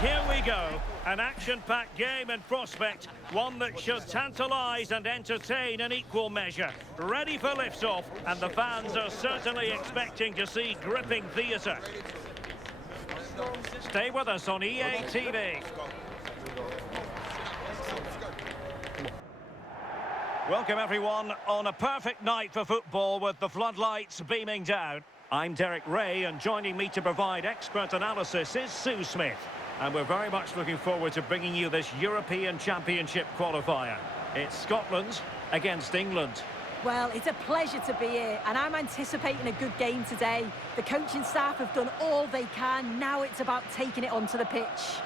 Here we go, an action-packed game in prospect, one that should tantalise and entertain in equal measure. Ready for liftoff, and the fans are certainly expecting to see gripping theatre. Stay with us on EA TV. Welcome everyone on a perfect night for football with the floodlights beaming down. I'm Derek Ray, and joining me to provide expert analysis is Sue Smith. And we're very much looking forward to bringing you this European Championship qualifier. It's Scotland against England. Well, it's a pleasure to be here, and I'm anticipating a good game today. The coaching staff have done all they can. Now it's about taking it onto the pitch.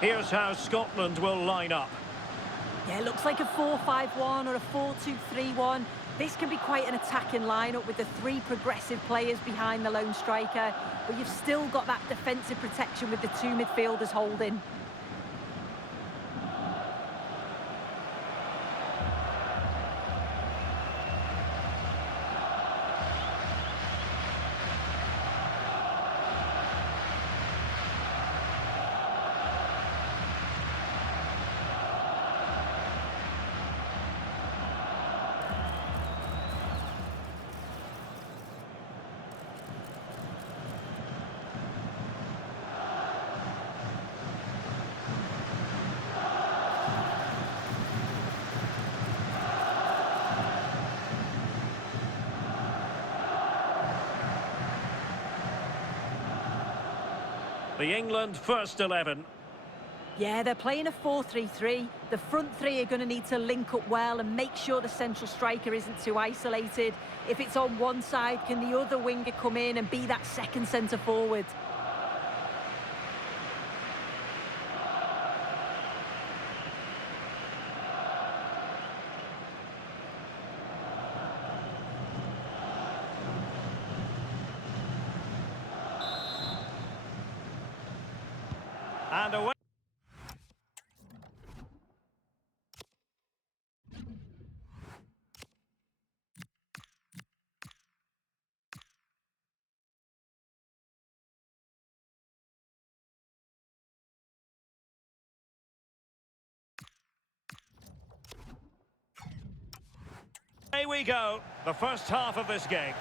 Here's how Scotland will line up. Yeah, it looks like a 4-5-1 or a 4-2-3-1. This can be quite an attacking lineup with the three progressive players behind the lone striker, but you've still got that defensive protection with the two midfielders holding. The England first 11. Yeah, they're playing a 4-3-3. The front three are going to need to link up well and make sure the central striker isn't too isolated. If it's on one side, can the other winger come in and be that second centre forward? And away. Here we go, the first half of this game.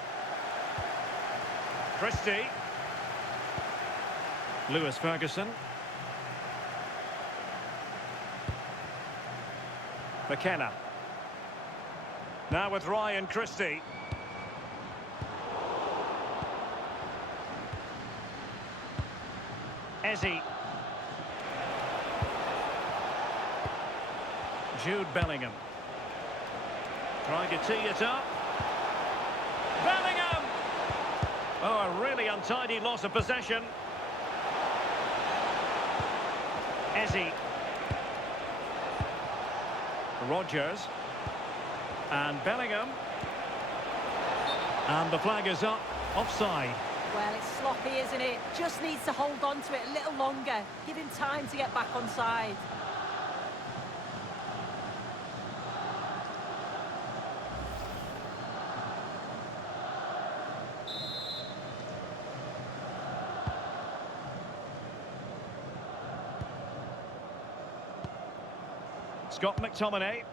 Christie. Lewis Ferguson. McKenna. Now with Ryan Christie. Ezzy. Jude Bellingham. Trying to tee it up. Bellingham! Oh, a really untidy loss of possession. Ezzy. Rodgers. And Bellingham. And the flag is up. Offside. Well, it's sloppy, isn't it? Just needs to hold on to it a little longer. Give him time to get back on side. Scott McTominay.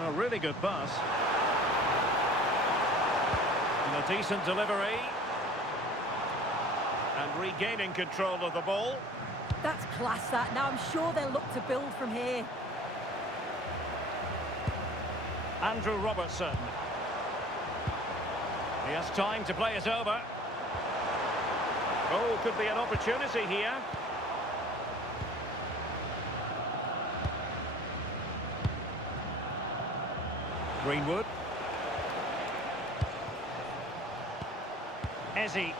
A really good pass. And a decent delivery. And regaining control of the ball. That's class, that. Now I'm sure they'll look to build from here. Andrew Robertson. He has time to play it over. Oh, could be an opportunity here. Greenwood. Ezzy.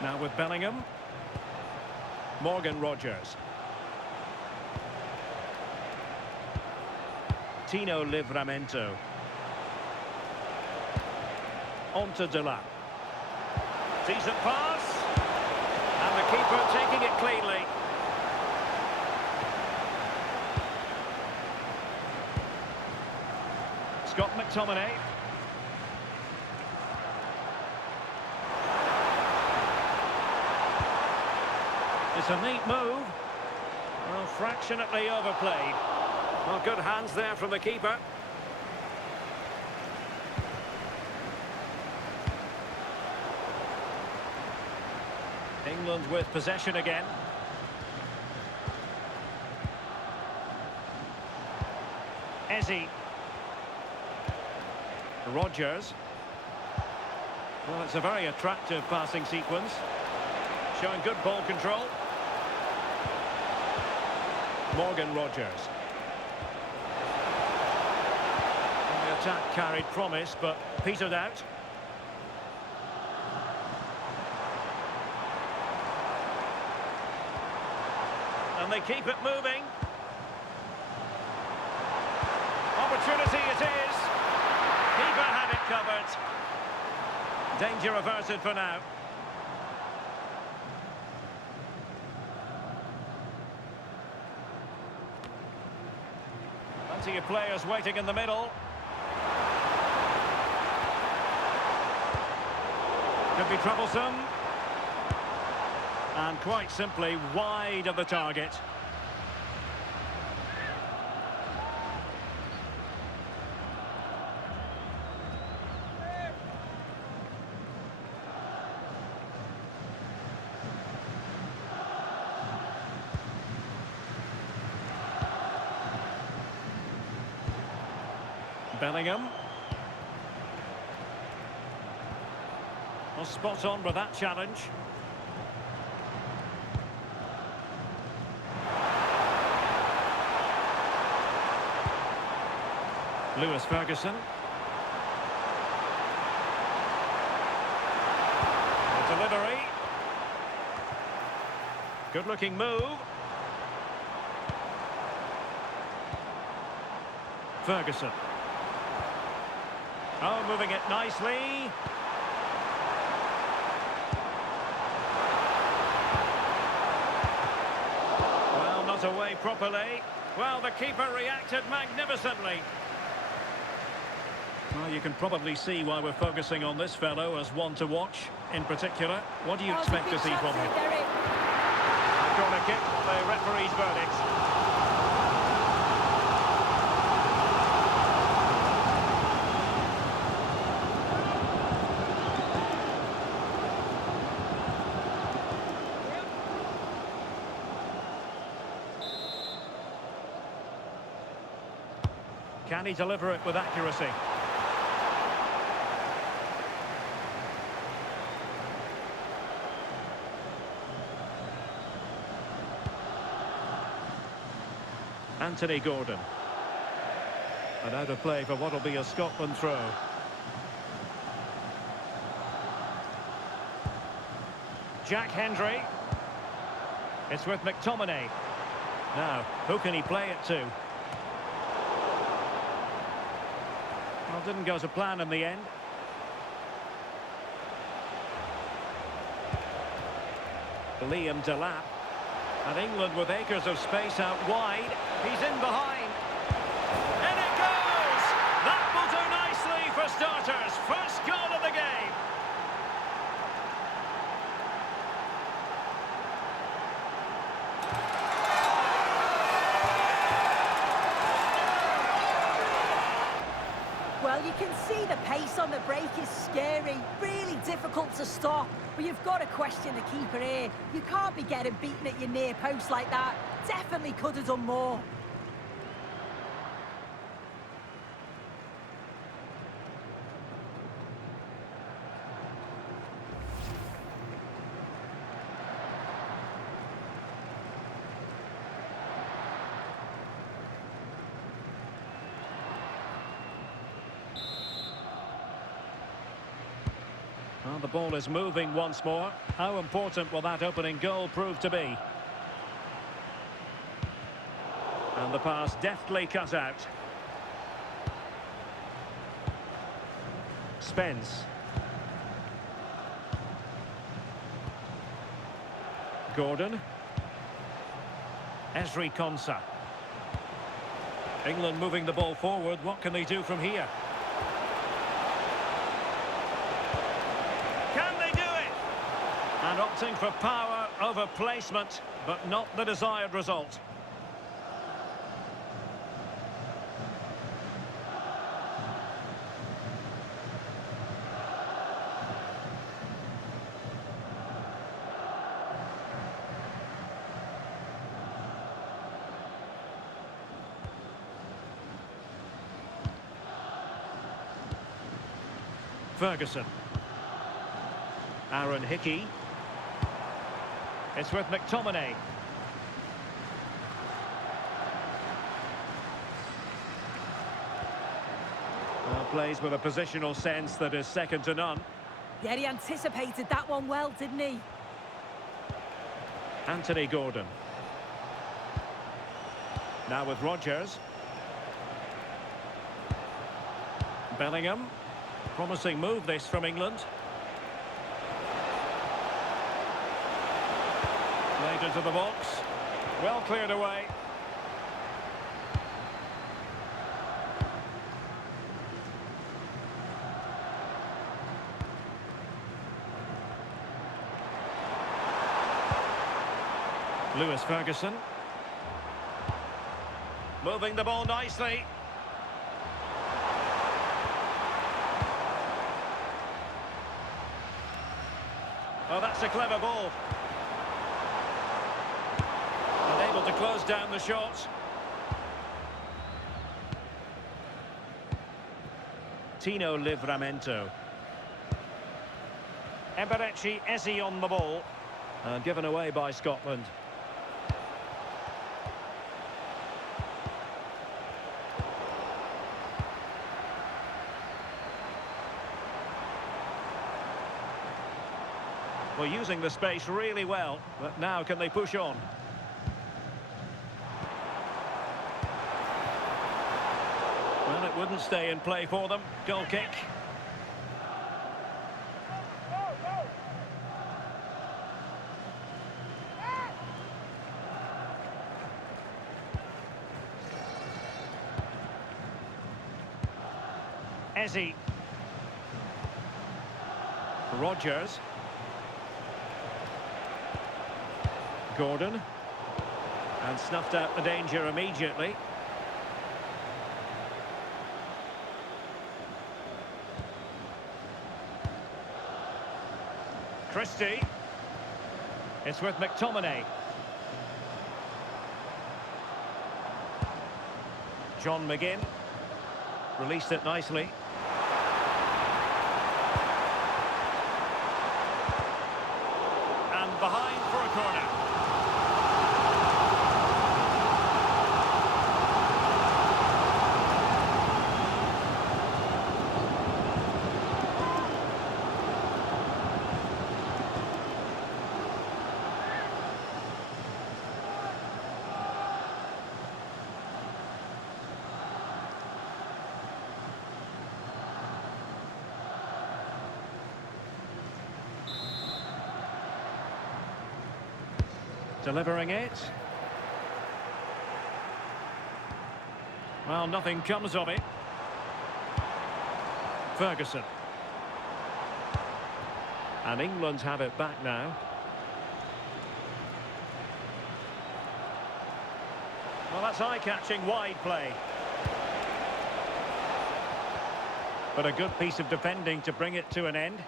Now with Bellingham. Morgan Rogers. Tino Livramento. On to Delap. Decent pass. And the keeper taking it cleanly. Scott McTominay. It's a neat move. Well, fractionately overplayed. Well, good hands there from the keeper. England with possession again. Ezzy. Rogers. Well, it's a very attractive passing sequence. Showing good ball control. Morgan Rogers. And the attack carried promise, but petered out. And they keep it moving. Opportunity it is. Keeper had it covered. Danger averted for now. Plenty of players waiting in the middle. Could be troublesome. And quite simply wide of the target. Bellingham. Well, spot on with that challenge. Lewis Ferguson. The delivery. Good looking move. Ferguson. Oh, moving it nicely. Well, not away properly. Well, the keeper reacted magnificently. Well, you can probably see why we're focusing on this fellow as one to watch in particular. What do you expect to see from him? Corner kick, the referee's verdict. Can he deliver it with accuracy? Anthony Gordon. And out of play for what will be a Scotland throw. Jack Hendry. It's with McTominay. Now, who can he play it to? Well, didn't go to plan in the end. Liam Delap. And England with acres of space out wide. He's in behind. And it goes! That will do nicely for starters. First goal of the game. Well, you can see the pace on the break is scary, really difficult to stop. But you've got to question the keeper here. You can't be getting beaten at your near post like that. Definitely could have done more. Well, the ball is moving once more. How important will that opening goal prove to be? And the pass deftly cut out. Spence. Gordon. Esri Konsa. England moving the ball forward. What can they do from here? Can they do it? And opting for power over placement, but not the desired result. Ferguson. Aaron Hickey. It's with McTominay. Well, plays with a positional sense that is second to none. Yeah, he anticipated that one well, didn't he? Anthony Gordon. Now with Rodgers. Bellingham. Promising move this from England. Played into the box. Well cleared away. Lewis Ferguson. Moving the ball nicely. Oh, that's a clever ball. And able to close down the shot. Tino Livramento. Eberechi Eze on the ball. And given away by Scotland. Well, using the space really well, but now can they push on? Well, it wouldn't stay in play for them. Goal kick. Eze. Rodgers. Gordon. And snuffed out the danger immediately. Christie. It's with McTominay. John McGinn. Released it nicely. And behind for a corner. Delivering it. Well, nothing comes of it. Ferguson. And England have it back now. Well, that's eye-catching wide play. But a good piece of defending to bring it to an end.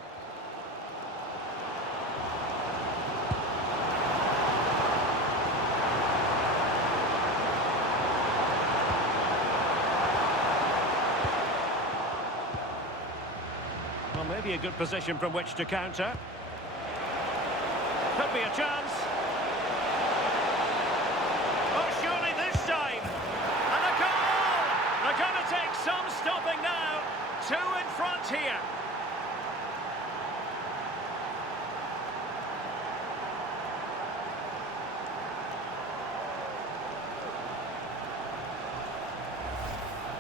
Well, maybe a good position from which to counter. Could be a chance. Oh, surely this time. And a goal! They're going to take some stopping now. Two in front here.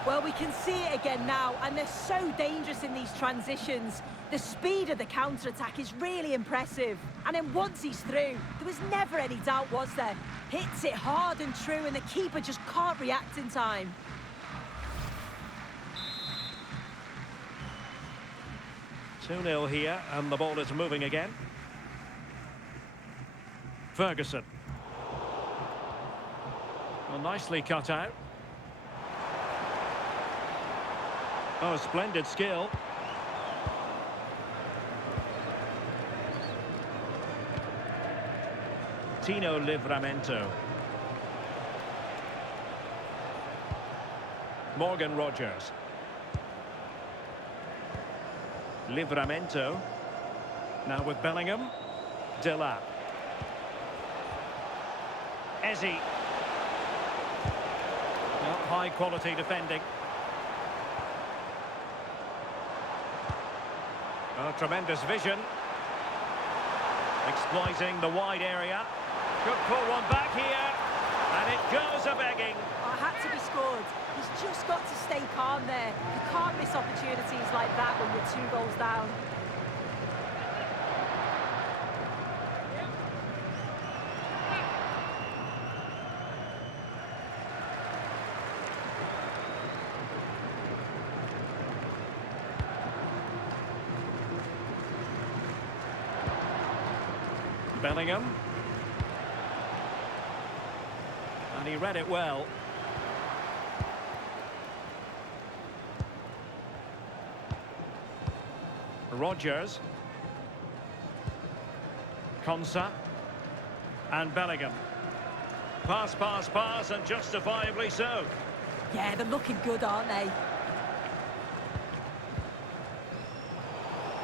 Well, we can see it again now, and they're so dangerous in these transitions. The speed of the counter-attack is really impressive. And then once he's through, there was never any doubt, was there? Hits it hard and true, and the keeper just can't react in time. Two 0 here, and the ball is moving again. Ferguson. Well, nicely cut out. Oh, splendid skill. Tino Livramento. Morgan Rogers. Livramento. Now with Bellingham. Delap. Ezzy. Well, high quality defending. Oh, tremendous vision. Exploiting the wide area. Could pull one back here. And it goes a-begging. Oh, had to be scored. He's just got to stay calm there. You can't miss opportunities like that when you're 2 goals down. Bellingham. And he read it well. Rogers. Konsa. And Bellingham. Pass, pass, pass, and justifiably so. Yeah, they're looking good, aren't they?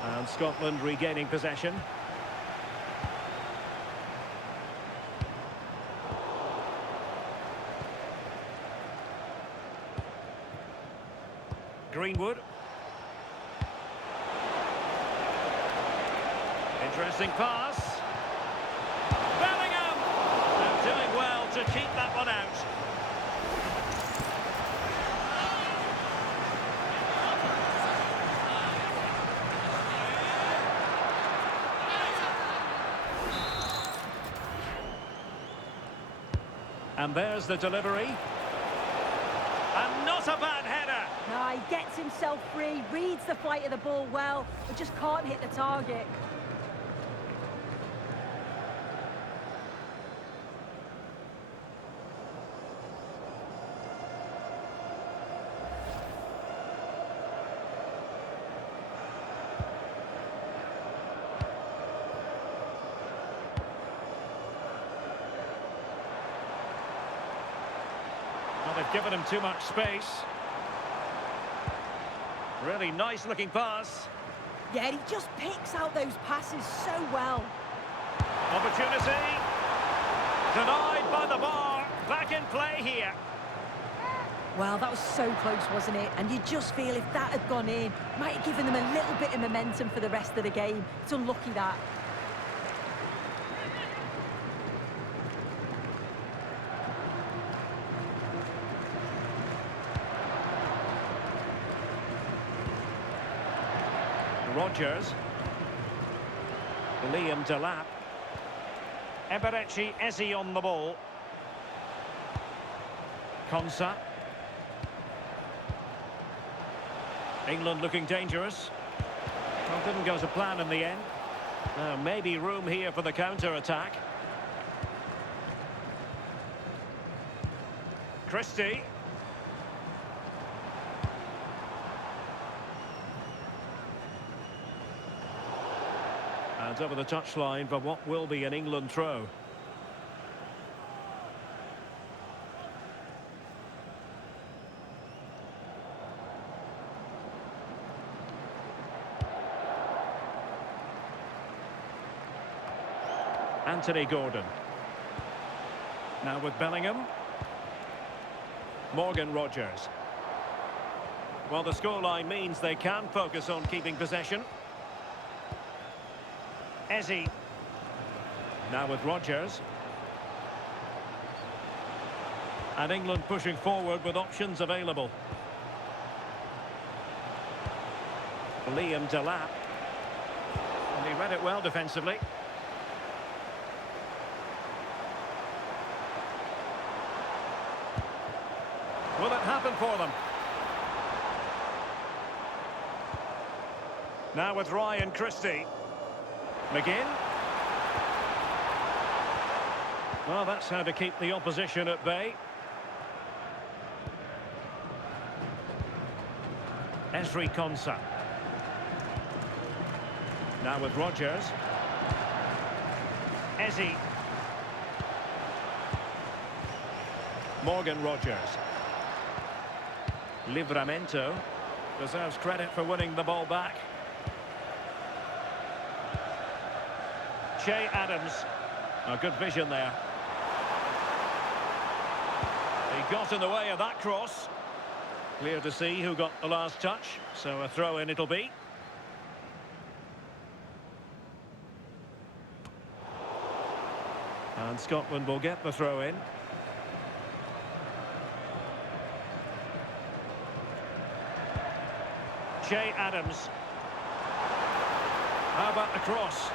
And Scotland regaining possession. Greenwood. Interesting pass. Bellingham! And doing well to keep that one out. And there's the delivery. And not a bad header. No, he gets himself free, reads the flight of the ball well, but just can't hit the target. Well, they've given him too much space. Really nice looking pass. Yeah, he just picks out those passes so well. Opportunity. Denied by the bar. Back in play here. Well, that was so close, wasn't it? And you just feel if that had gone in, might have given them a little bit of momentum for the rest of the game. It's unlucky that. Rogers. Liam Delap. Eberechi Eze on the ball. Konsa. England looking dangerous. Well, didn't go to plan in the end. Maybe room here for the counter-attack. Christie. And over the touchline for what will be an England throw. Anthony Gordon. Now with Bellingham. Morgan Rogers. Well, the scoreline means they can focus on keeping possession. Eze. Now with Rogers. And England pushing forward with options available. Liam Delap. And he read it well defensively. Will it happen for them? Now with Ryan Christie. McGinn. Well, that's how to keep the opposition at bay. Esri Konsa. Now with Rodgers. Eze. Morgan Rodgers. Livramento deserves credit for winning the ball back. Che Adams. A good vision there. He got in the way of that cross. Clear to see who got the last touch, so a throw-in it'll be. And Scotland will get the throw-in. Che Adams. How about the cross?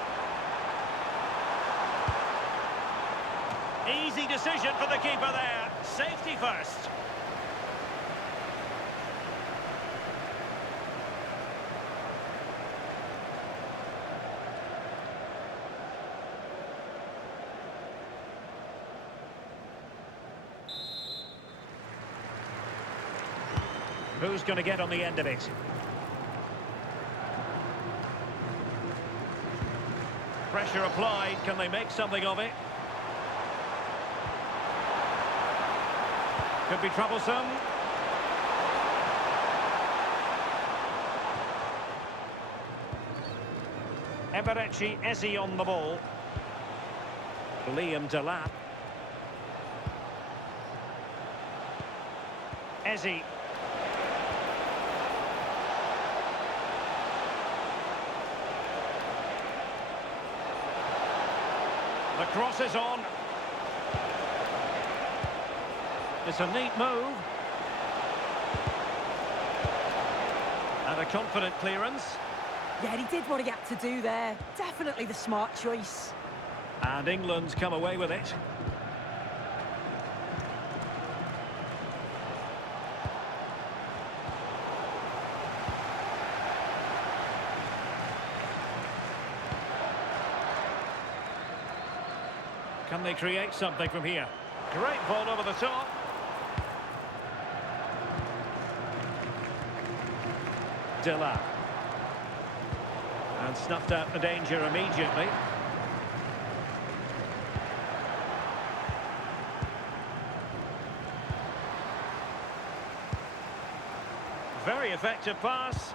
Easy decision for the keeper there. Safety first. Who's going to get on the end of it? Pressure applied. Can they make something of it? Could be troublesome. Eberechi Eze on the ball. Liam Delap. Eze. The cross is on. It's a neat move. And a confident clearance. Yeah, he did what he had to do there. Definitely the smart choice. And England come away with it. Can they create something from here? Great ball over the top. Delap. And snuffed out the danger immediately. Very effective pass.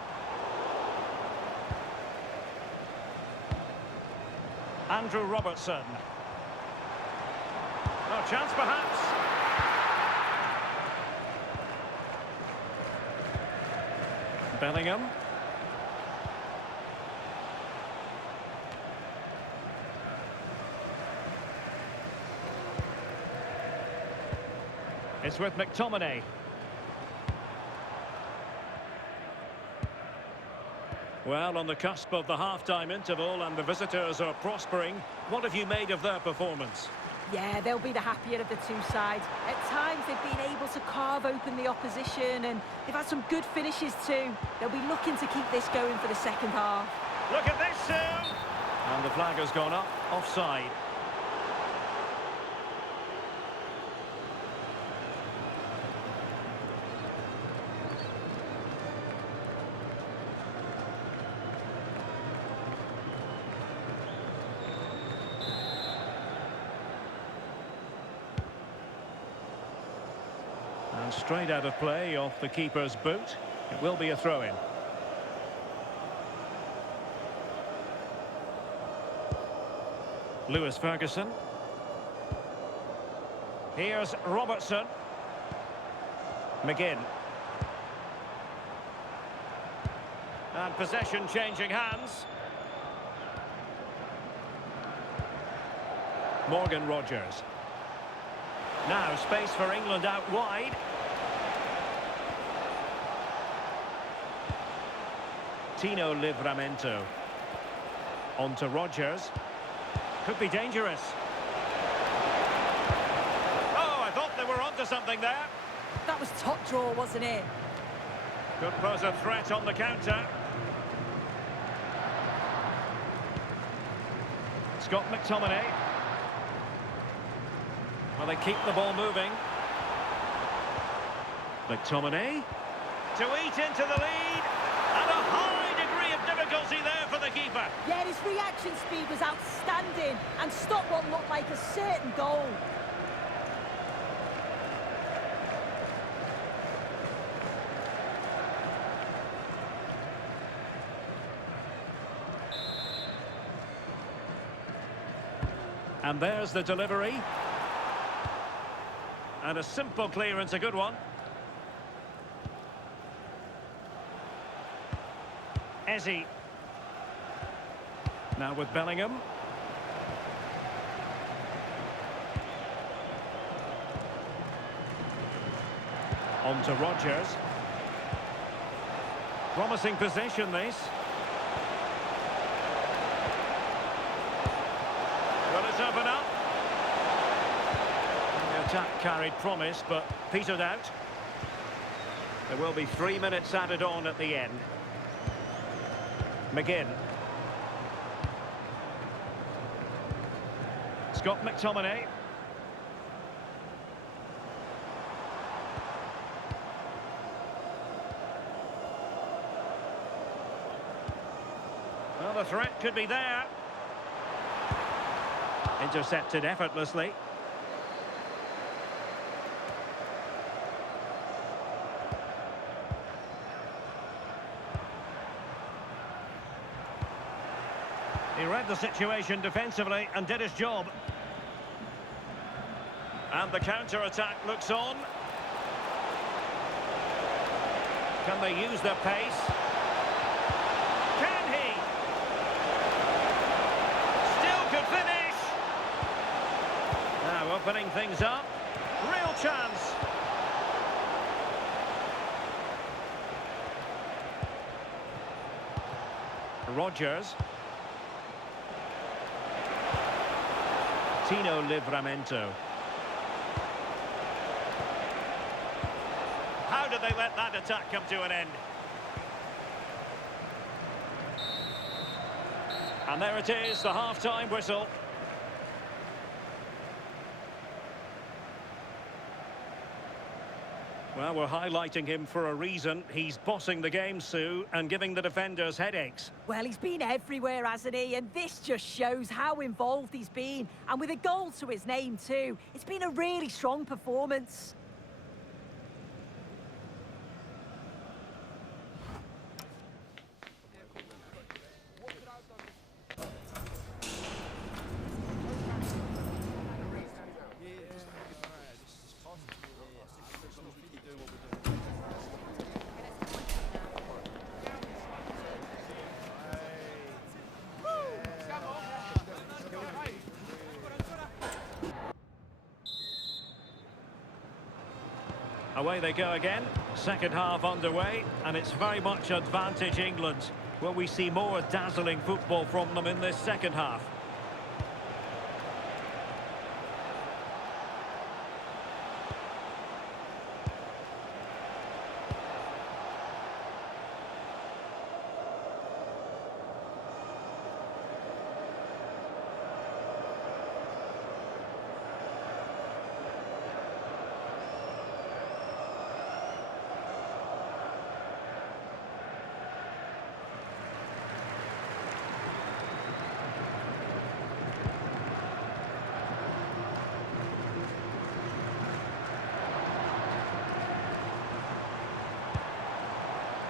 Andrew Robertson. No chance perhaps. Bellingham. It's with McTominay. Well, on the cusp of the half-time interval and the visitors are prospering. What have you made of their performance? Yeah, they'll be the happier of the two sides. At times they've been able to carve open the opposition and they've had some good finishes too. They'll be looking to keep this going for the second half. Look at this too! And the flag has gone up, offside. And straight out of play off the keeper's boot. It will be a throw-in. Lewis Ferguson. Here's Robertson. McGinn. And possession changing hands. Morgan Rodgers. Now space for England out wide. Tino Livramento. On to Rodgers. Could be dangerous. Oh, I thought they were onto something there. That was top draw, wasn't it? Could pose a threat on the counter. Scott McTominay. Well, they keep the ball moving. McTominay. To eat into the lead. And a high degree of difficulty there for the keeper. Yeah, his reaction speed was outstanding and stopped what looked like a certain goal. And there's the delivery. And a simple clearance, a good one. Ezzy. Now with Bellingham. On to Rodgers. Promising possession, this. Will it open up? The attack carried promise, but petered out. There will be 3 minutes added on at the end. McGinn. Scott McTominay. Well, the threat could be there. Intercepted effortlessly. He read the situation defensively and did his job. And the counter-attack looks on. Can they use their pace? Can he? Still could finish. Now opening things up. Real chance. Rodgers. Tino Livramento. How did they let that attack come to an end? And there it is, the half-time whistle. Well, we're highlighting him for a reason. He's bossing the game, Sue, and giving the defenders headaches. Well, he's been everywhere, hasn't he? And this just shows how involved he's been. And with a goal to his name, too. It's been a really strong performance. Away they go again. Second half underway, and it's very much advantage England. Will we see more dazzling football from them in this second half?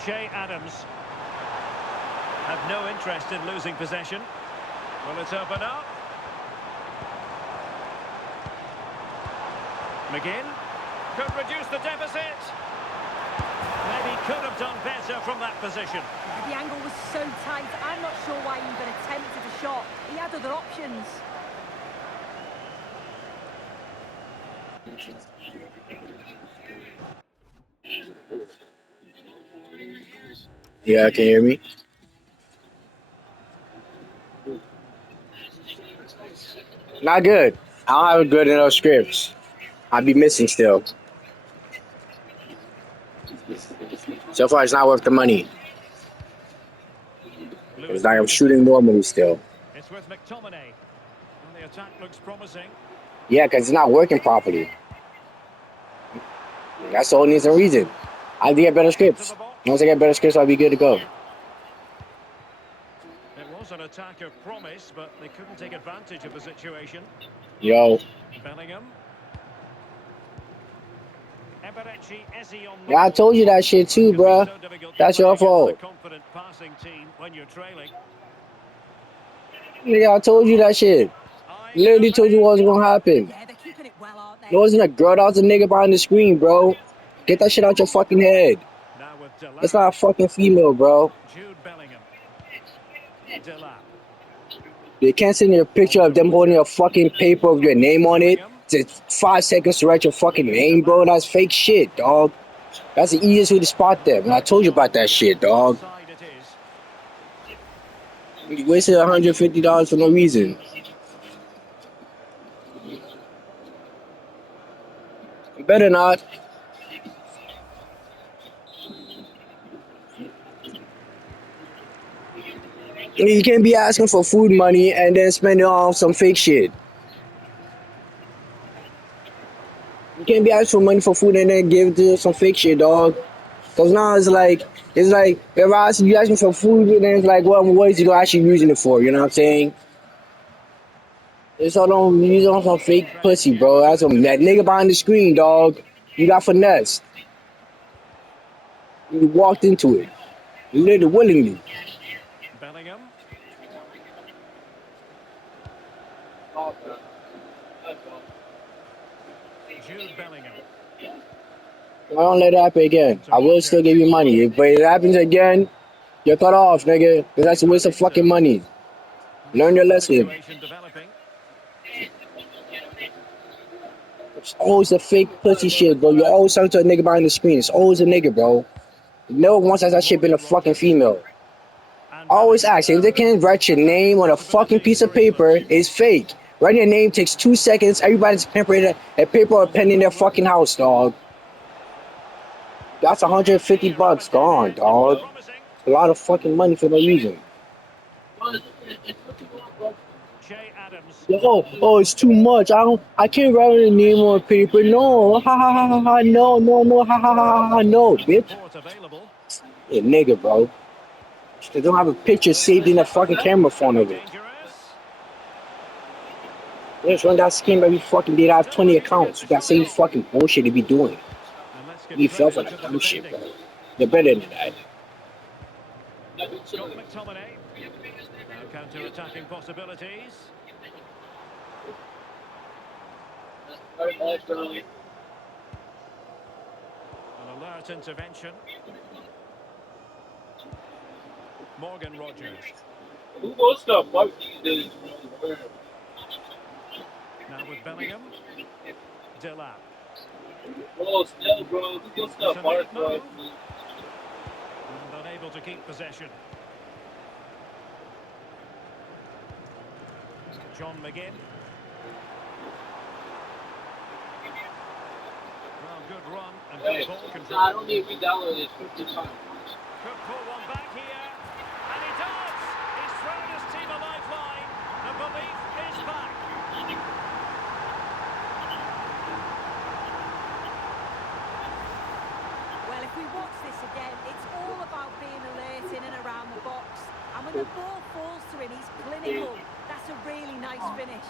Che Adams have no interest in losing possession. Will it open up? McGinn could reduce the deficit. Maybe could have done better from that position. The angle was so tight, I'm not sure why he even attempted a shot. He had other options. Yeah, can you hear me? Not good. I don't have a good enough scripts. I'd be missing still. So far, it's not worth the money. It's Lewis like I'm Ferguson. shooting normally still. It's with McTominay. And the attack looks promising. Yeah, because it's not working properly. That's the only reason. I have to get better Into scripts. the box. Once I get better scripts, I'll be good to go. It was an attack of promise, but they couldn't take advantage of the situation. Yo. Bellingham. Eberechi Eze on the Yeah, I told ball. you that shit It too, can be bruh. so difficult to That's play your against a fault. confident passing team when you're trailing. Nigga, I told you that shit. Eye in the Literally told you what was pain. gonna happen. Yeah, they're keeping it well, aren't There they? wasn't a girl, that was a nigga behind the screen, bro. Get that shit out your fucking head. Now with That's Delap. not a fucking female, bro. Jude Bellingham. Delap. They can't send you a picture On of the them holding a attack. fucking paper of your name on it. Bellingham. It's 5 seconds to write your fucking name, bro. Delap. That's fake shit, dog. That's the easiest way to spot them. And I told you about that Yes, shit, dog. offside it is. You wasted $150 for no reason. Better not. You can't be asking for food money and then spend it on some fake shit. You can't be asking for money for food and then give it to some fake shit, dog. Cause now it's like if I ask you asking for food and then it's like, what is you actually using it for? You know what I'm saying? It's all on use it on some fake Treading pussy, bro. carefully That's with some that nigga caution. behind the screen, dog. You got finesse. You walked into it, literally willingly. Bellingham. Jude Bellingham. I don't let it happen again. On to I will still give Rogers. you money, but if it happens again, you're cut off, nigga. Cause that's a waste of fucking Juanito. money. We Learn saw your the lesson. situation developing. It's always a fake pussy shit, bro. You're always talking to a nigga behind the screen. It's always a nigga, bro. No one once has that shit been a Morgan fucking Rogers. female. And I always Bellingham. ask if they can't write your Attacking name on a fucking possibilities piece of for paper, England. it's fake. Writing your name takes 2 seconds. Everybody's paper a paper or a On to pen in their Greenwood. fucking house, dog. That's 150 Danger of a bucks dead gone, end. It was dog. promising. A lot of fucking money for no reason. Che Adams. Oh, it's too much. I can't write your name on paper. No, ha ha ha ha ha. No, no, no, ha ha ha ha. No, And bitch. support available. Yeah, nigga, bro. They don't have a picture saved in a fucking camera phone Could be of it. dangerous. They just run that scheme every fucking day. I have Still 20 looking to get accounts. the That shot same off. fucking bullshit they be doing. And let's give You fell for credit to that the dumb shit, defending. bro. They're better than that. Scott McTominay. Now counter-attacking possibilities. An alert intervention. Morgan Rogers. Now with Bellingham. Delap. It's a neat move. And unable to keep possession. John McGinn. Well, good run and good ball control. Could pull one back here. And he does! He's thrown his team a lifeline. The belief is back. Well, if we watch this again, it's all about being alert in and around the box. And when the ball falls to him, he's clinical. That's a really nice finish.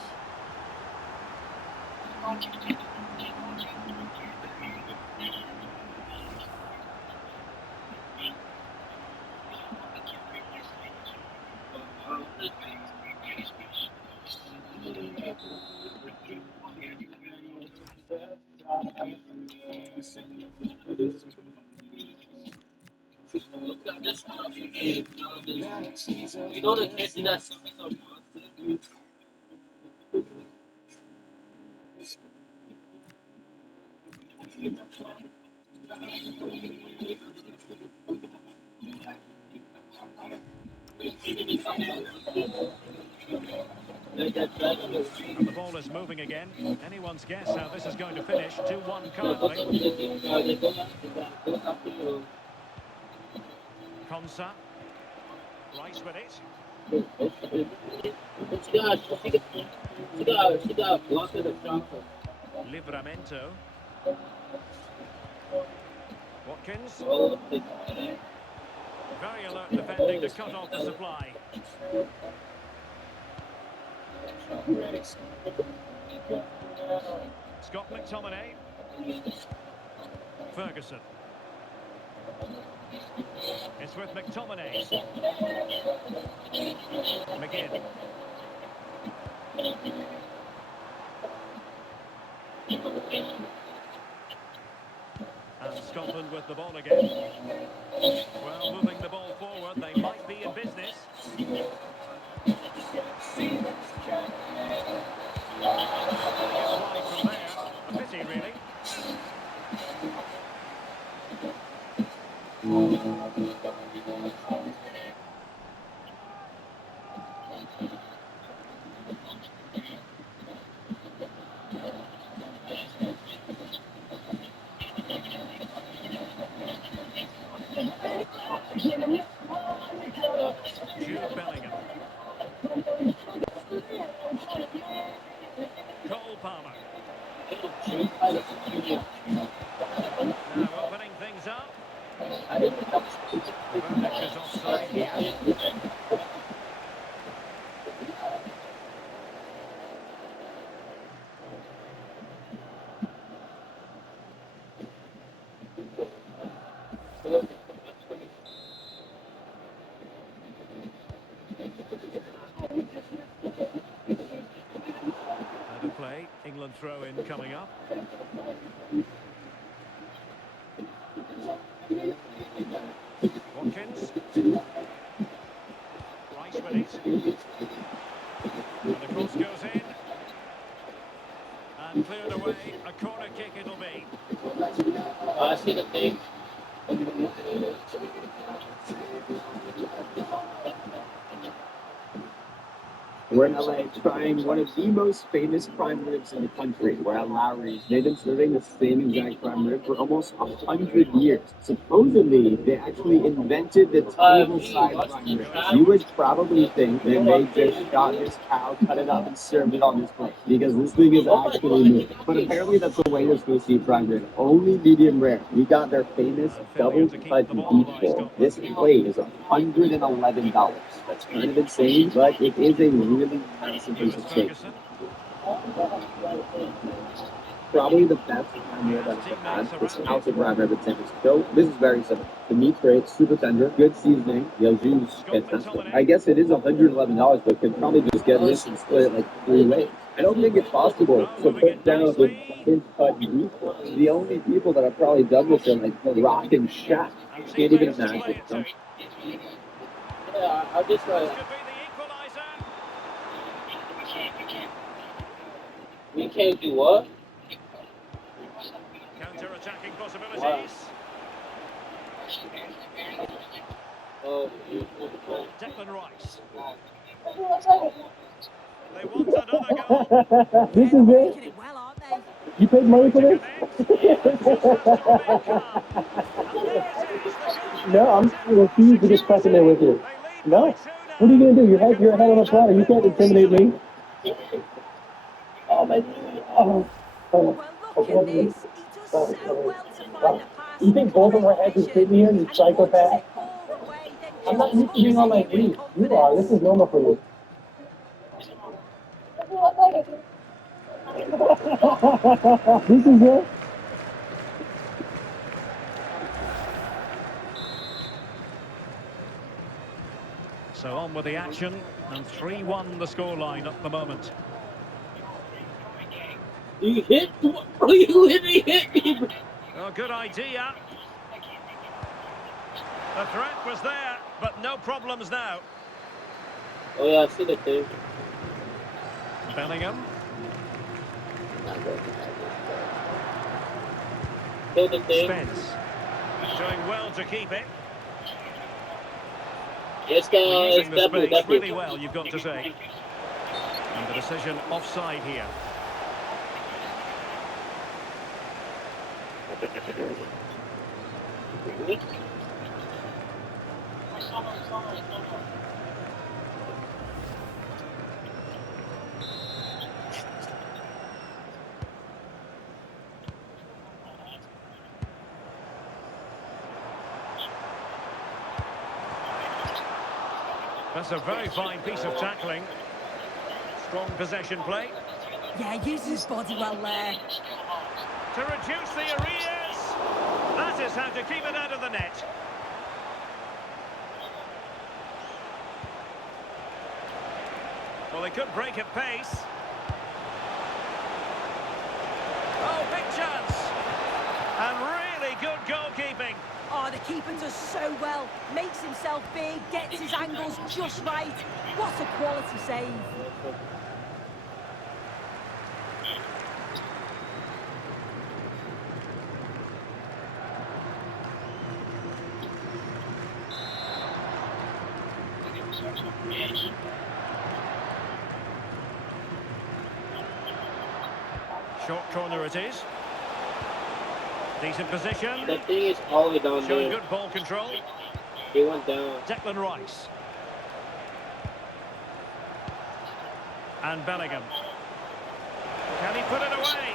And the ball is moving again. Anyone's guess how this is going to finish. 2-1 currently. Konsa. Rice with it. Livramento. Watkins. Very alert defending to cut off the supply. Scott McTominay. Ferguson. It's with McTominay. McGinn. And Scotland with the ball again. Well, moving the ball forward, they might be in business. Letting it fly from there. A pity, really. Jude Bellingham. Cole Palmer. Now opening things up. The verdict is offside here. Out of play. England throw in coming up. Watkins. Rice with it. And the cross goes in. And cleared away. A corner kick it'll be. I see the thing. We're in LA trying one of the most famous prime ribs in the country. We're at Lowry's. They've been serving the same exact prime rib for almost 100 years. Supposedly, they actually invented the table-side prime rib. You would probably think that they just shot this cow, cut it up, and served it on this plate. Because this thing is actually new. But apparently that's the way you're supposed to eat prime rib. Only medium rare. We got their famous double cut beef bowl. This plate is $111. That's kind of insane, but it is a really massive piece of steak. Probably the best prime rib I've ever had. It's house of prime rib in San Francisco. This is very simple. The meat's great, super tender, good seasoning. The juice, fantastic. I guess it is $111, but could probably just get this and split it like 3 ways. I don't think it's possible to put down the double cut beef. The only people that have probably done this are like Rock and Shaq. Can't even imagine. Yeah, I just Could be the equaliser. we can't do what? Counter-attacking possibilities. Oh, Declan Rice. They want another goal. This is Making it. it well, aren't they? You paid money for this? No, I'm refused to just press in there with you. No. What are you gonna do? Your head on a platter. You can't intimidate me. Oh my. Oh. Well, look at this. He does so well to find the pass. You think both of our heads are sitting here, you psychopath? I'm not used to being on my knees. You are. This is normal for you. This is it. So on with the action, and 3-1 the scoreline at the moment. you hit? Bro, you literally hit me, bro. Oh, good idea. The threat was there, but no problems now. Oh yeah, I see the thing. Bellingham. Kill the thing. Spence. Doing well to keep it. It's Using the definitely, space really definitely. well, you've got to say. And The decision offside here. That's a very fine piece of tackling. Strong possession play. Yeah, uses his body well there. To reduce the arrears. That is how to keep it out of the net. Well, they could break at pace. Oh, big chance. And really good goalkeeping. Oh, the keeper does so well. Makes himself big, gets his angles just right. What a quality save. Short corner it is. Decent position. The thing is all the way down Showing there. good ball control. He went down. Declan Rice. And Bellingham. Can he put it away?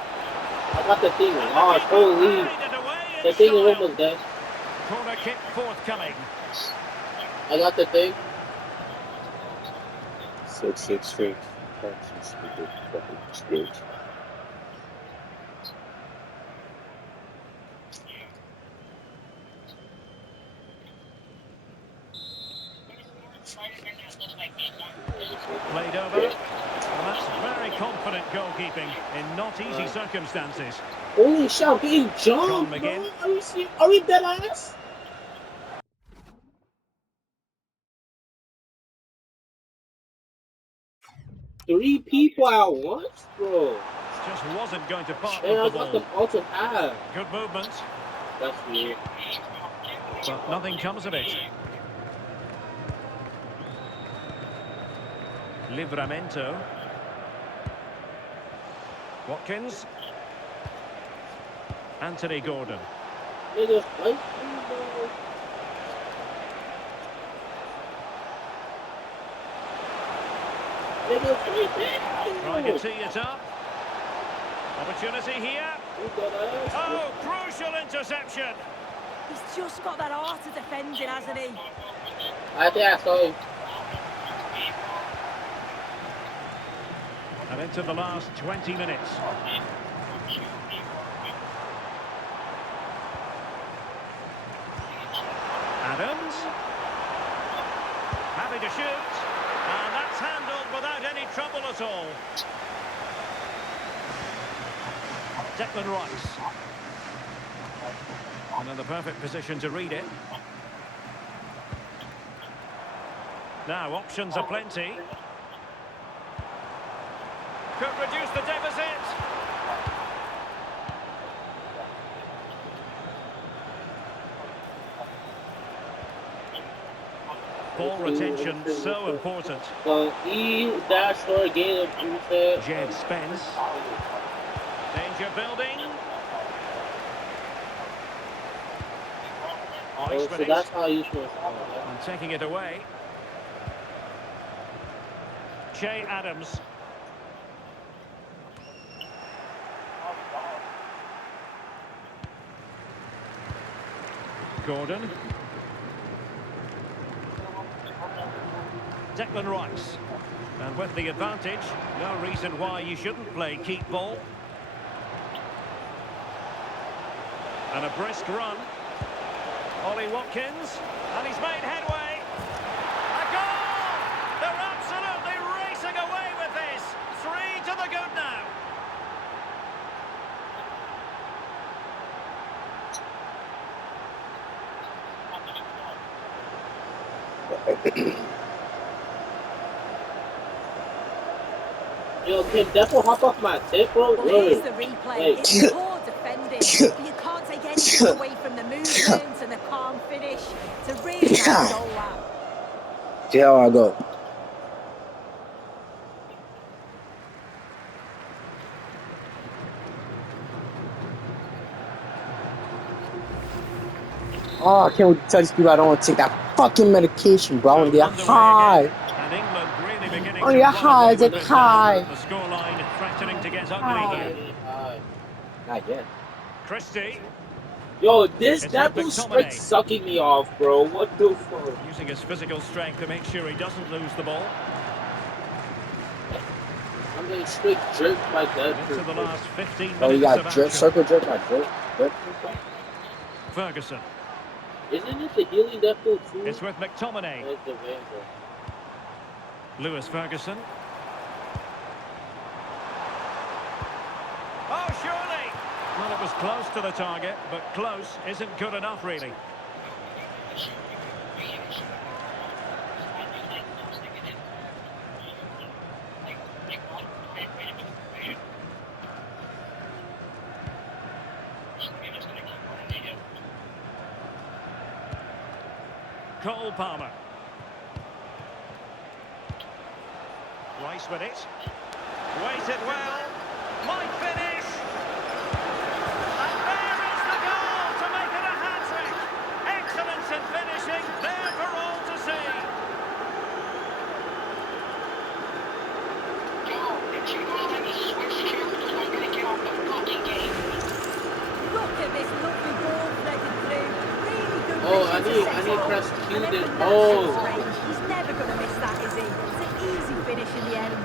I got the thing. Oh, holy. Carried it away in The thing is style. almost dead. Corner kick forthcoming. I got the thing. 6 feet. Straight. Played over. Well, that's very confident goalkeeping in not easy circumstances. Holy shit, getting jumped, John bro. McGinn. Are we dead ass? Three people at once, bro. Just wasn't going to part And I with the got them ball. all to have. Good movement, That's weird. but nothing comes of it. Livramento. Watkins. Anthony Gordon. Niggas, like, Trying to tee it up. Opportunity here. Oh, crucial interception. He's just got that art of defending, hasn't he? I think I saw him. And into the last 20 minutes. Adams. Happy to shoot. And that's handled without any trouble at all. Declan Rice. And in the perfect position to read it. Now, options are plenty. Could reduce the deficit. Ball retention so important. So he that short game of defense. Jed Spence. Danger building. Oh, so that's how you score. And taking it away. Che Adams. Gordon. Declan Rice. And with the advantage, no reason why you shouldn't play keep ball. And a brisk run. Ollie Watkins. And he's made headway. A goal! They're absolutely racing away with this. 3 to the good now. Yo, can Defo hop off my tip, bro? Well, Really? here's the replay. It's poor defending, but you can't take anything away from the movement and the calm finish. It's a really nice goal, that. See how I go. Oh, I can't wait to tell these people I don't want to take that fucking medication, bro. I want So to get underway again, high. and England really I beginning want to to get run high away as a with this one. high. The scoreline threatening to get ugly High. here. Not yet. Christie, Yo, it's that with blue strike McTominay, sucking me off, bro. What the fuck? using his physical strength to make sure he doesn't lose the ball. I'm getting straight jerked by that. Into the last 15 Oh, you minutes of got drip, action. circle drip, like drip, drip. Ferguson, Isn't it the healing depot too? it's with McTominay. That's the Vandal. Lewis Ferguson. Oh, surely! Well, it was close to the target, but close isn't good enough, really. Cole Palmer. Rice with it. Waited well. Might finish. And there is the goal to make it a hat-trick. Excellence in finishing, there for all to see. Look at this lovely ball threaded through. Really good Oh, vision to set I need it up. press Q And then then. from that Oh. short range, he's never going to miss that, is he? It's an easy finish in the end.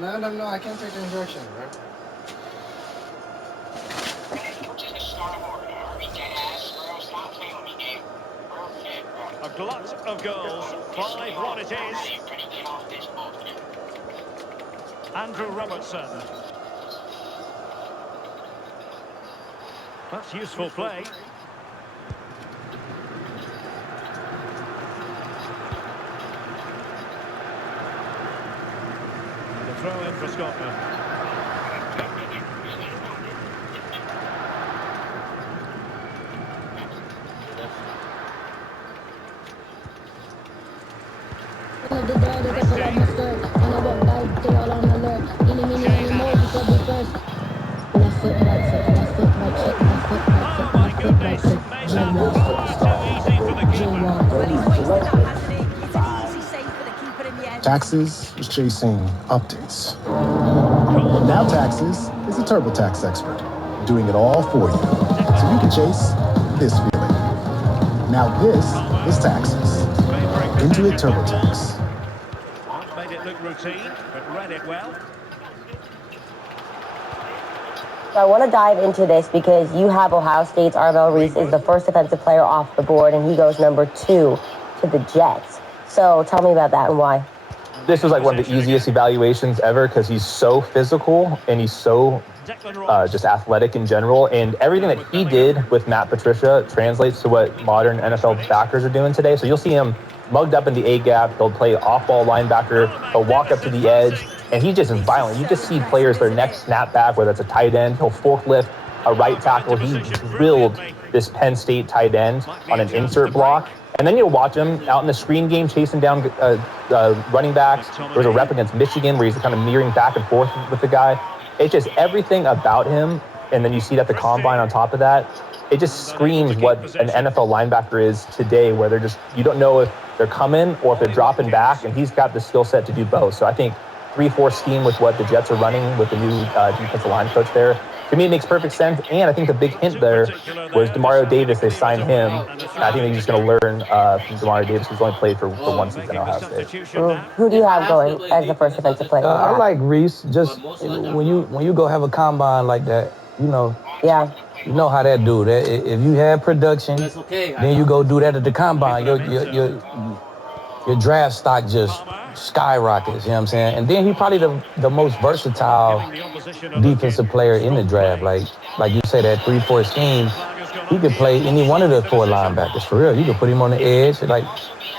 No, I can't take the injection, bro. A glut of goals. 5-1 it is. Andrew Robertson. That's useful play. And a throw in for Scotland. Oh my goodness, made that far too easy for the keeper. Well, he's wasted that, hasn't he? It's an easy save for the keeper in the end. Taxes is chasing updates. Cole Now Palmer. Taxes is a TurboTax expert, doing it all for you, so you can chase this feeling. Now this is Taxes. Favouring Intuit possession football. TurboTax. Not made it look routine, but read it well. So I want to dive into this because you have Ohio State's Arvell Reese is the first defensive player off the board, and he goes number 2 to the Jets. So tell me about that and why. This was like one of the easiest evaluations ever because he's so physical and he's so just athletic in general. And everything that he did with Matt Patricia translates to what modern NFL backers are doing today. So you'll see him mugged up in the A-gap. He'll play off-ball linebacker. He'll walk up to the edge. And he just is violent. You just see players, their next snap back, whether it's a tight end, he'll forklift a right tackle. He drilled this Penn State tight end on an insert block. And then you'll watch him out in the screen game chasing down running backs. There was a rep against Michigan where he's kind of mirroring back and forth with the guy. It's just everything about him. And then you see it at the combine on top of that. It just screams what an NFL linebacker is today, where they're just, you don't know if they're coming or if they're dropping back. And he's got the skill set to do both. So I think 3-4 scheme with what the Jets are running with the new defensive line coach there. To me, it makes perfect sense. And I think the big hint there was Demario Davis. They signed him. And I think they're just going to learn from Demario Davis, who's only played for one season at Ohio State. Who do you have going as the first defensive player? I like Reese. Just when you go have a combine like that, you know how that do. That if you have production, then you go do that at the combine. Your draft stock just skyrockets, you know what I'm saying? And then he's probably the most versatile defensive player in the draft. Like you say, that 3-4 scheme, he could play any one of the 4 linebackers, for real. You could put him on the edge. Like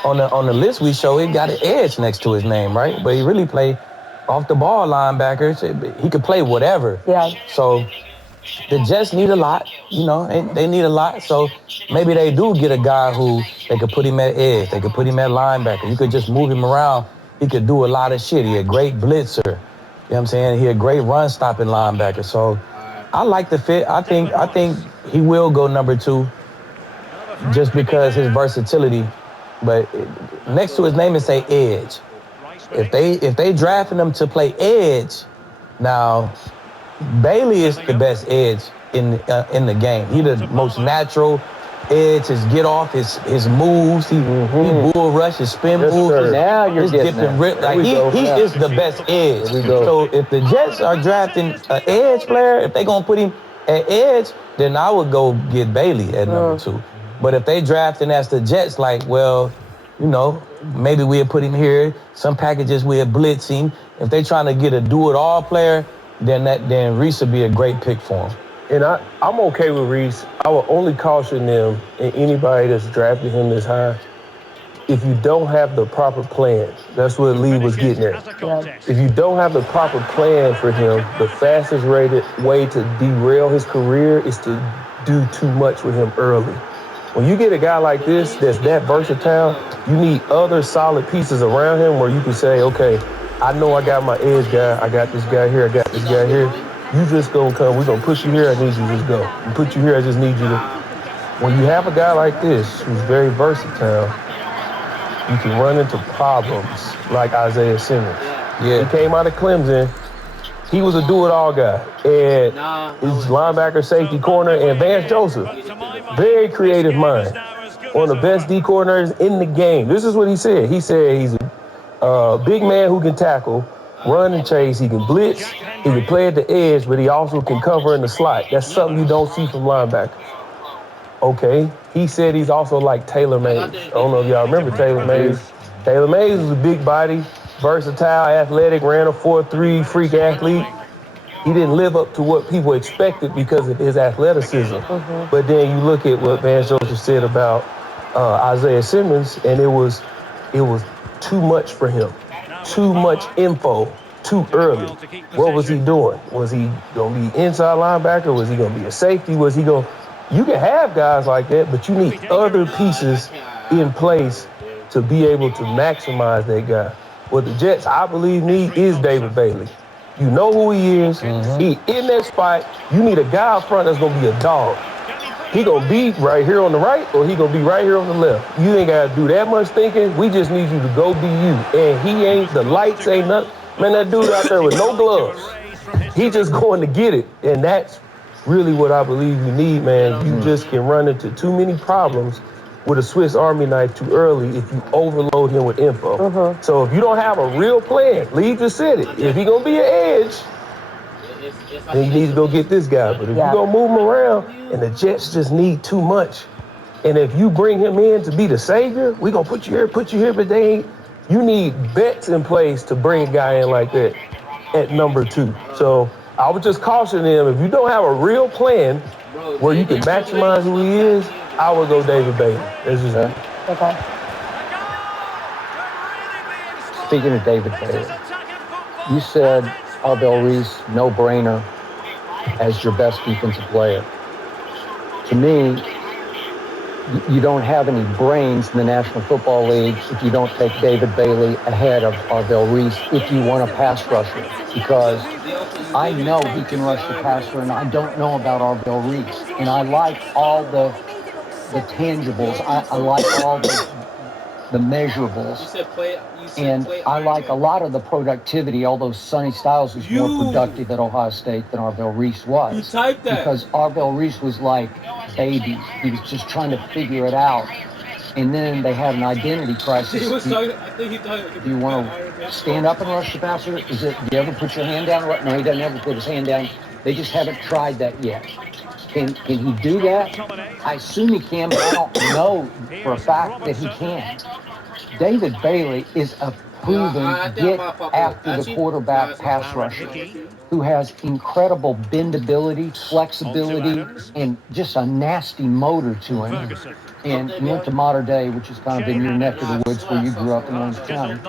on the list we show, he got an edge next to his name, right? But he really play off the ball linebackers. He could play whatever. Yeah. So the Jets need a lot, you know, they need a lot. So maybe they do get a guy who they could put him at edge, they could put him at linebacker. You could just move him around. He could do a lot of shit. He a great blitzer. You know what I'm saying? He a great run-stopping linebacker. So I like the fit. I think he will go number 2 just because his versatility. But next to his name is say edge. If they drafting him to play edge, now Bailey is the best edge in the game. He's the most natural edge. His get off, his moves, he bull rush, his spin moves. Now you're his getting dip and rip. Like he is the best edge. So if the Jets are drafting an edge player, if they gonna put him at edge, then I would go get Bailey at number 2. But if they drafting as the Jets, like, well, you know, maybe we'll put him here. Some packages we'll blitz him. If they trying to get a do-it-all player, then Reese would be a great pick for him. And I'm okay with Reese. I will only caution them and anybody that's drafted him this high, if you don't have the proper plan. That's what Lee was getting at. If you don't have the proper plan for him, the fastest rated way to derail his career is to do too much with him early. When you get a guy like this that's that versatile, you need other solid pieces around him where you can say, okay, I know I got my edge guy, I got this guy here, I got this guy here. You just gonna come, we're gonna push you here, I need you to just go. We put you here, I just need you to. When you have a guy like this who's very versatile, you can run into problems like Isaiah Simmons. Yeah. He came out of Clemson. He was a do-it-all guy. And his linebacker, safety, corner, and Vance Joseph. Very creative mind. One of the best D coordinators in the game. This is what he said. He said he's a big man who can tackle, run and chase. He can blitz. He can play at the edge, but he also can cover in the slot. That's something you don't see from linebackers. Okay. He said he's also like Taylor Mays. I don't know if y'all remember Taylor Mays. Taylor Mays was a big body, versatile, athletic, ran a 4.3, freak athlete. He didn't live up to what people expected because of his athleticism. But then you look at what Vance Joseph said about Isaiah Simmons, and it was too much for him. Too much info, too early. What was he doing? Was he going to be inside linebacker? Was he going to be a safety? You can have guys like that, but you need other pieces in place to be able to maximize that guy. What the Jets, I believe, need is David Bailey. You know who he is. He in that spot. You need a guy up front that's going to be a dog. He going to be right here on the right, or he going to be right here on the left. You ain't got to do that much thinking. We just need you to go be you. And he ain't, the lights ain't nothing. Man, that dude out there with no gloves. He just going to get it. And that's really what I believe you need, man. You just can run into too many problems with a Swiss Army knife too early if you overload him with info. So if you don't have a real plan, Lee just said it. If he gonna be an edge, then you need to go get this guy. But if you gonna move him around, and the Jets just need too much, and if you bring him in to be the savior, we gonna put you here, but they ain't. You need bets in place to bring a guy in like that at number 2. So I would just caution them, if you don't have a real plan where you can maximize who he is, I would go David Bailey. That's just it. Okay. Speaking of David Bailey, you said Arbel Reese, no-brainer, as your best defensive player. To me, you don't have any brains in the National Football League if you don't take David Bailey ahead of Arbel Reese if you want a pass rusher. Because I know he can rush the passer, and I don't know about Arbel Reese. And I like all the tangibles. I like all the measurables. And I like a lot of the productivity, although Sonny Styles was more productive at Ohio State than Arbel Reese was. Because Arbel Reese was like baby. He was just trying to figure it out. And then they had an identity crisis. Do you want to stand up and rush the passer? Do you ever put your hand down? No, he doesn't ever put his hand down. They just haven't tried that yet. Can he do that? I assume he can, but I don't know for a fact that he can. David Bailey is a proven get after the quarterback pass rusher who has incredible bendability, flexibility, and just a nasty motor to him. And he went to Mater Dei, which is kind of in your neck of the woods where you grew up in Orange County.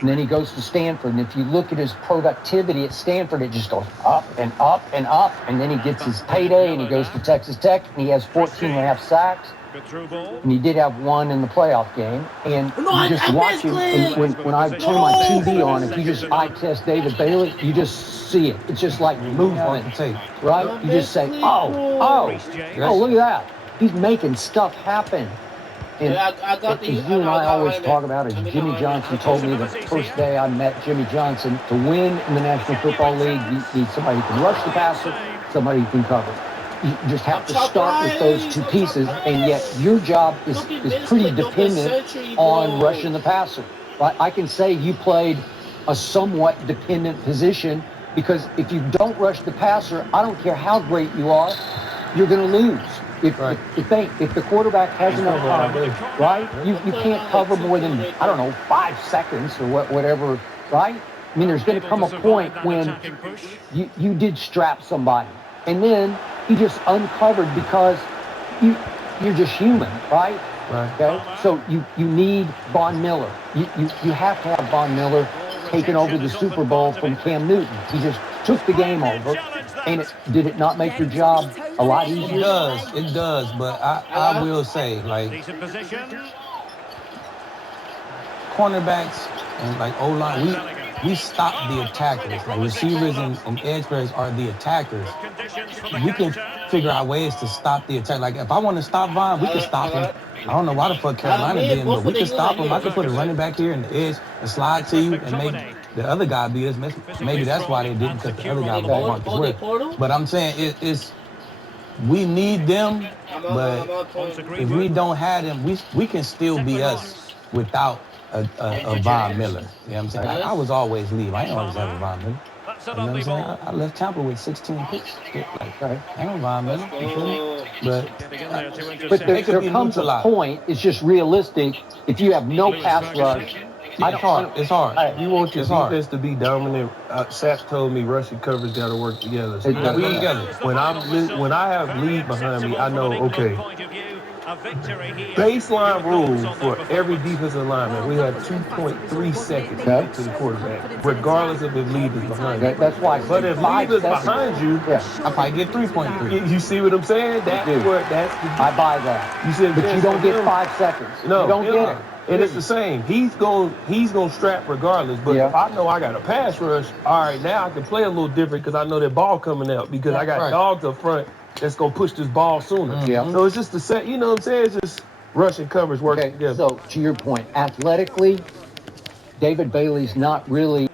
And then he goes to Stanford. And if you look at his productivity at Stanford, it just goes up and up, and then he gets his payday, and he goes to Texas Tech, and he has 14.5 sacks. And he did have one in the playoff game. And you just watch him, and when I turn my TV on, if you just eye test David Bailey, you just see it. It's just like movement, right? You just say, oh, look at that. He's making stuff happen. And as you and I always talk about, as Jimmy Johnson told me the first day I met Jimmy Johnson, to win in the National Football League, you need somebody who can rush the passer, somebody who can cover. You just have to start with those two pieces, and yet your job is pretty dependent on rushing the passer. Right? I can say you played a somewhat dependent position, because if you don't rush the passer, I don't care how great you are, you're going to lose. If the quarterback has enough time, right? You can't cover more than, I don't know, 5 seconds or whatever, right? I mean, there's going to come a point when you did strap somebody, and then he just uncovered because you're just human, right? Okay. So you need Von Miller. You have to have Von Miller taking over the Super Bowl from Cam Newton. He just took the game over. And did it not make your job a lot easier? It does. But I will say, like, cornerbacks and like O-line, we stop the attackers. Like, receivers and edge players are the attackers. We can figure out ways to stop the attack. Like, if I want to stop Von, we can stop him. I don't know why the fuck Carolina didn't, but we can stop him. I can put a running back here in the edge and slide to you and make the other guy beat us. Maybe that's why they didn't, because the other guy was Marcus Ware. But I'm saying it's we need them, but if we don't have them, we can still be us without a Von Miller. You know what I'm saying? I was always leave. I ain't always have a Von Miller. You know what I'm saying? I left Tampa with 16 picks. Like, I ain't Von Miller. You feel me? But there comes a point, it's just realistic, if you have no pass rush. It's hard. You want your defense to be dominant. Sapp told me rushing coverage got to work together. So when I have lead behind me, I know, okay, baseline rules for every defensive lineman, we have 2.3 seconds to get to the quarterback, regardless of if lead is behind you. That's why. But if lead is behind you, I might get 3.3. You see what I'm saying? I buy that. You said, but you don't get 5 seconds. No, you don't get it. And it's the same. He's gonna strap regardless. But if I know I got a pass rush, all right, now I can play a little different because I know that ball coming out, because I got dogs up front that's gonna push this ball sooner. So it's just the set. You know what I'm saying? It's just rush and coverage working together. So to your point, athletically, David Bailey's not really